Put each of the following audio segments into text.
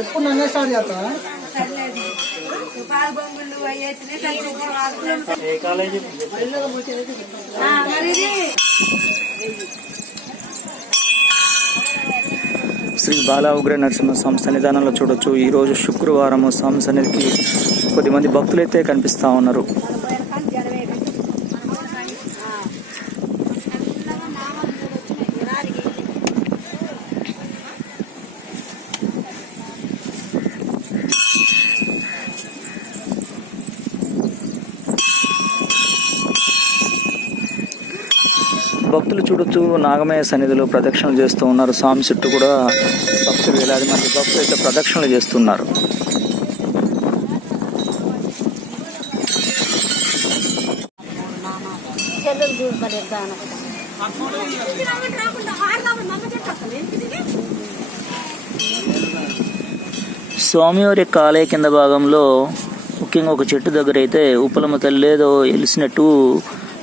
ఎప్పుడు నన్నే స్టార్ట్ చేస్తా శ్రీ బాలా ఉగ్ర నరసింహస్వామి సన్నిధానంలో చూడొచ్చు. ఈరోజు శుక్రవారం స్వామి సన్నిధికి కొద్దిమంది భక్తులైతే కనిపిస్తూ ఉన్నారు. భక్తులు చూడొచ్చు నాగమయ్య సన్నిధిలో ప్రదక్షిణలు చేస్తూ ఉన్నారు. స్వామి చుట్టూ కూడా భక్తులు వేలాది మంది భక్తులు అయితే ప్రదక్షిణలు చేస్తున్నారు. స్వామివారి యొక్క ఆలయ కింద భాగంలో ముఖ్యంగా ఒక చెట్టు దగ్గర అయితే ఉప్పలమ్మ తల్లి ఏదో వెలిసినట్టు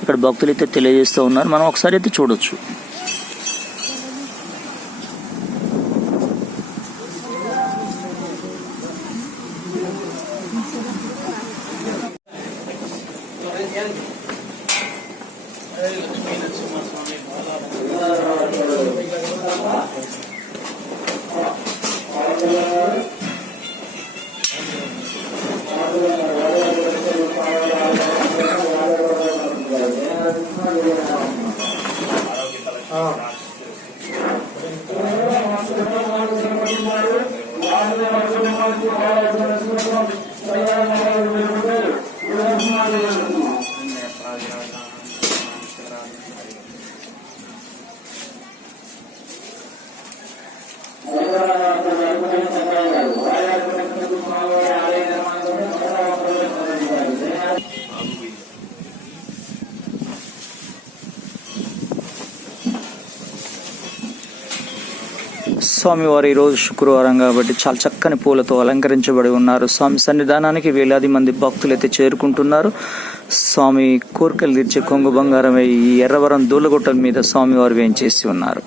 ఇక్కడ భక్తులు అయితే తెలియజేస్తూ ఉన్నారు. మనం ఒకసారి అయితే చూడొచ్చు. స్వామివారు ఈరోజు శుక్రవారం కాబట్టి చాలా చక్కని పూలతో అలంకరించబడి ఉన్నారు. స్వామి సన్నిధానానికి వేలాది మంది భక్తులు అయితే చేరుకుంటున్నారు. స్వామి కోరికలు తీర్చే కొంగు బంగారం ఈ ఎర్రవరం దూలగుట్టల మీద స్వామివారు వేయించేసి ఉన్నారు.